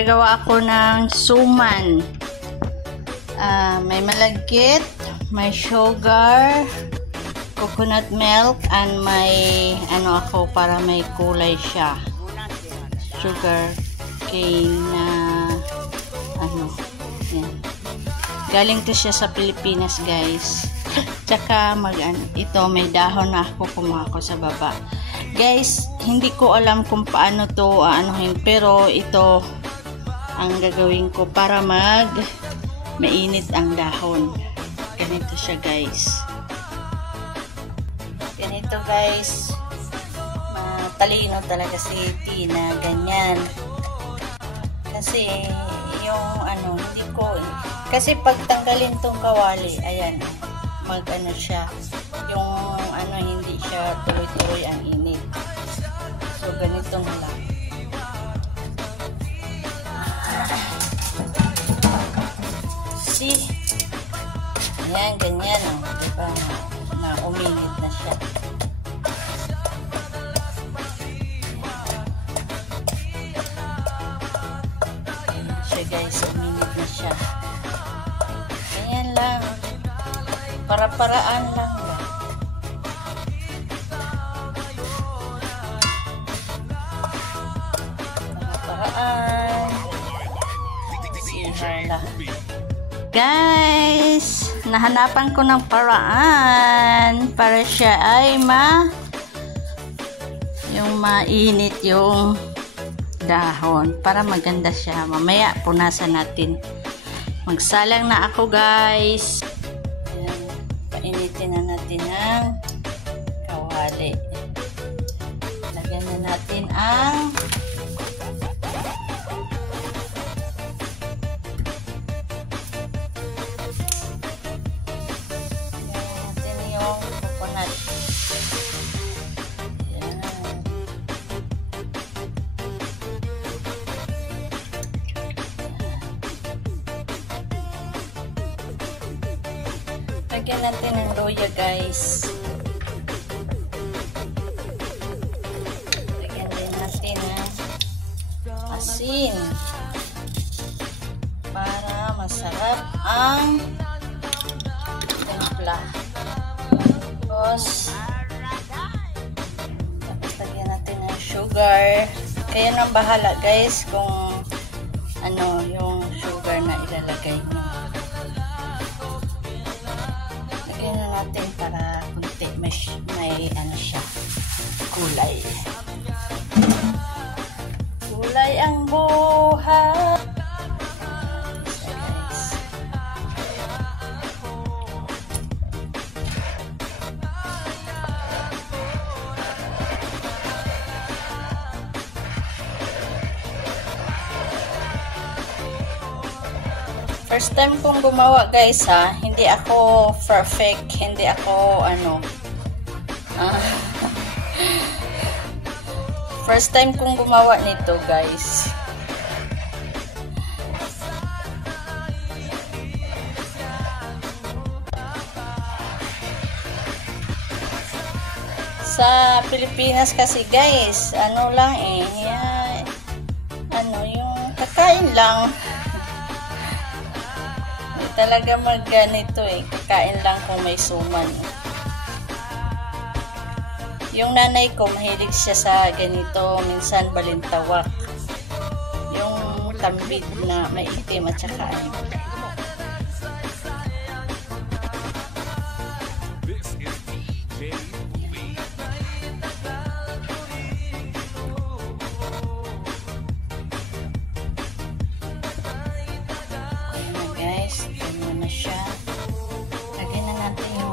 Gagawa ako ng suman. May malagkit, may sugar, coconut milk, and may ako para may kulay siya. Sugar cane na yan. Galing to siya sa Pilipinas, guys. Tsaka ito may dahon na ako kumuha ko sa baba. Guys, hindi ko alam kung paano to anuhin, pero ito ang gagawin ko para mainit ang dahon. Ganito siya, guys. Ganito, guys. Matalino talaga si Tina, ganyan. Kasi yung hindi ko kasi pag tanggalin tong kawali, ayan, siya, yung hindi siya tuloy-tuloy ang init. So ganito na lang. See? Ayan, ganyan, diba, na uminit na siya. Guys, uminit na siya. Ayan lang. Para-paraan lang ba. Para-paraan. Sihala. Guys, nahanapan ko ng paraan para siya ay yung mainit yung dahon para maganda siya. Mamaya punasan natin. Magsalang na ako, guys. Ayan, painitin na natin ang kawali. Lagyan na natin ang coconut. Lagyan natin ng luya, guys. Lagyan din natin ng asin para masarap ang timpla. Tapos lagyan natin ng sugar. Kayo nang bahala, guys, kung yung sugar na ilalagay nyo. Lagyan na natin para kunti may siya, kulay. Kulay ang buhay. First time kong gumawa, guys, hindi ako perfect, hindi ako first time kong gumawa nito, guys. Sa Pilipinas kasi, guys, lang yung kakain lang. Talaga ganito kakain lang kung may suman. Yung nanay ko mahilig siya sa ganito, minsan balintawak, yung tambid na may itim at saka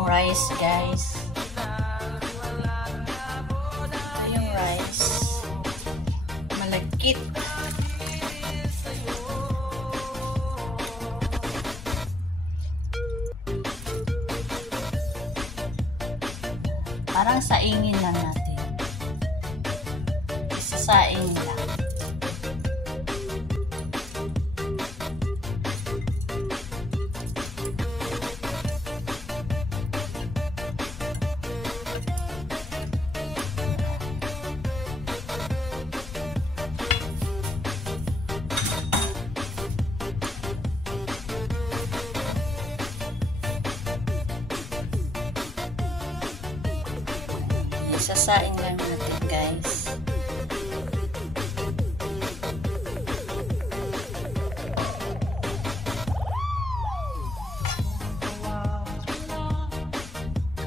rice, guys. Ito yung rice. Malagkit. Parang saingin lang natin. Isasaingin lang. Isasain lang natin, guys.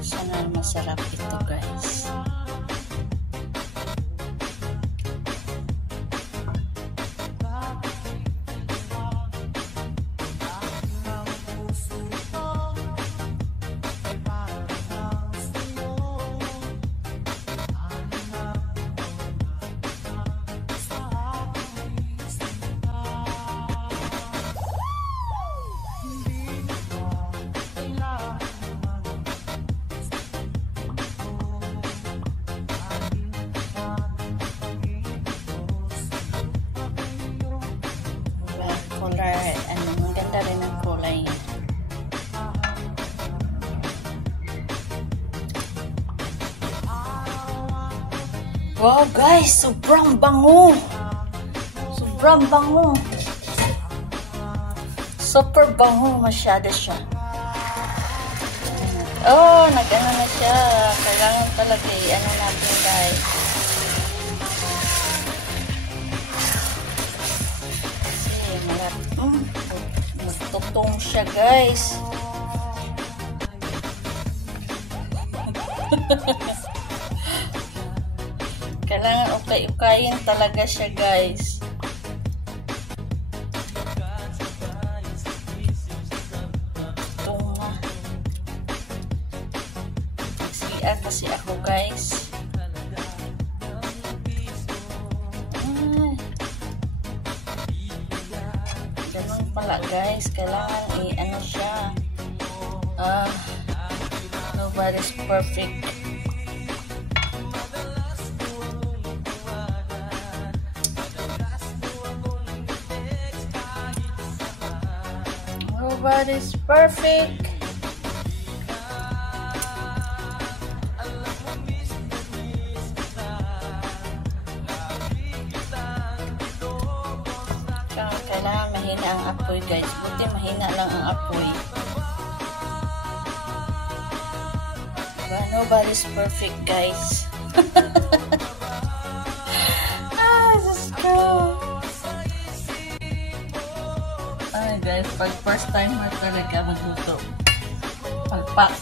Sana masarap ito, guys. Color, ang ganda rin ang kulay niya. Wow, guys, sobrang bango. Sobrang bango. Super bango masyado siya. Oh, nag-ano na siya. Kailangan talaga ano natin, guys. Magtutong siya, guys. Kailangan ukay-ukayin talaga siya, guys. Tutong na. Nagsiya kasi ako, guys. Guys, kailangan i-ano siya. Nobody's perfect. Nobody's perfect. Kailangan mahina ang apoy, guys. Buti mahina lang ang apoy. Diba? Nobody's perfect, guys. Diyos ko. Ay, guys, pag first time mo talaga magluto. Palpak.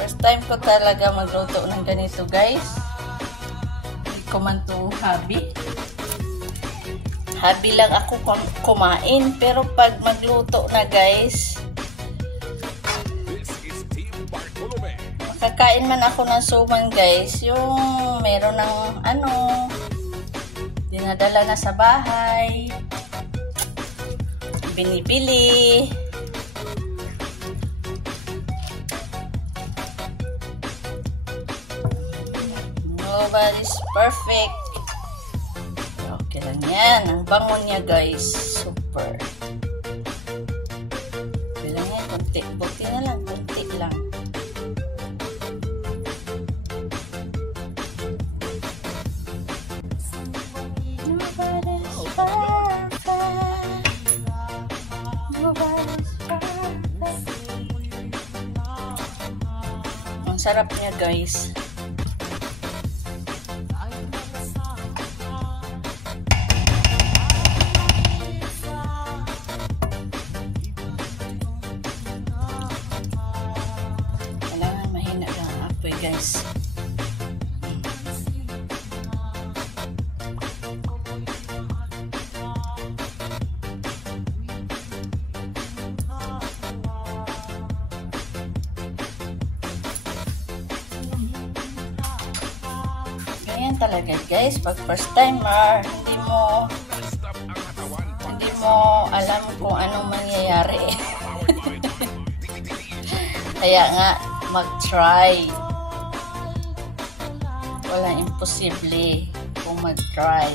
First time ko talaga magluto ng ganito, guys. Kumanto hobby. Hobby lang ako kumain, pero pag magluto na, guys, makakain man ako ng suman, guys, yung meron ng dinadala na sa bahay, binibili. Nobody's perfect. Okay lang yan. Ang bango niya, guys. Super. Okay lang yan. Kunti. Buti na lang. Kunti lang. Nobody's perfect. Nobody's perfect. Ang sarap niya, guys. Guys, ganyan talaga, guys. Pag first timer, hindi mo alam kung anong mangyayari. Kaya nga, mag-try. Walang imposible kung mag-try,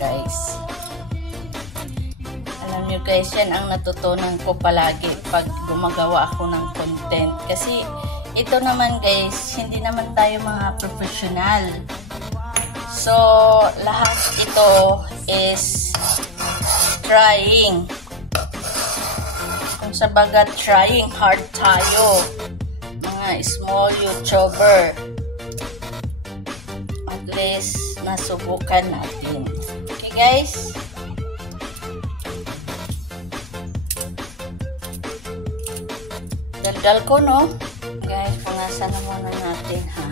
guys. Alam nyo, guys, yan ang natutunan ko palagi pag gumagawa ako ng content. Kasi ito naman, guys, hindi naman tayo mga professional. So, lahat ito is trying. Kung sa baga trying hard tayo. Mga small YouTuber. At least, nasubukan natin. Okay guys? Daldal ko, no? Guys, pangasan na muna natin, ha?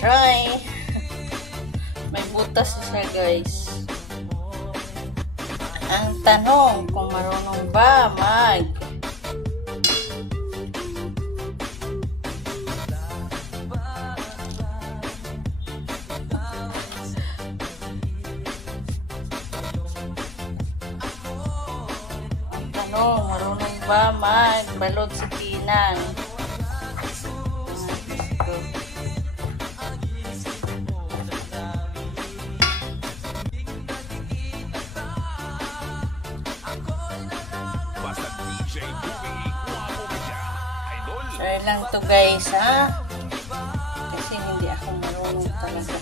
Try. May butas siya, guys. Ang tanong, kung marunong ba magbalot si Tinang? Try lang to guys, ha? Kasi hindi ako marunong talaga.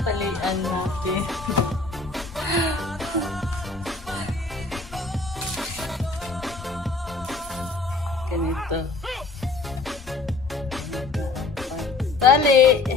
Talian natin. Ganito. Tali!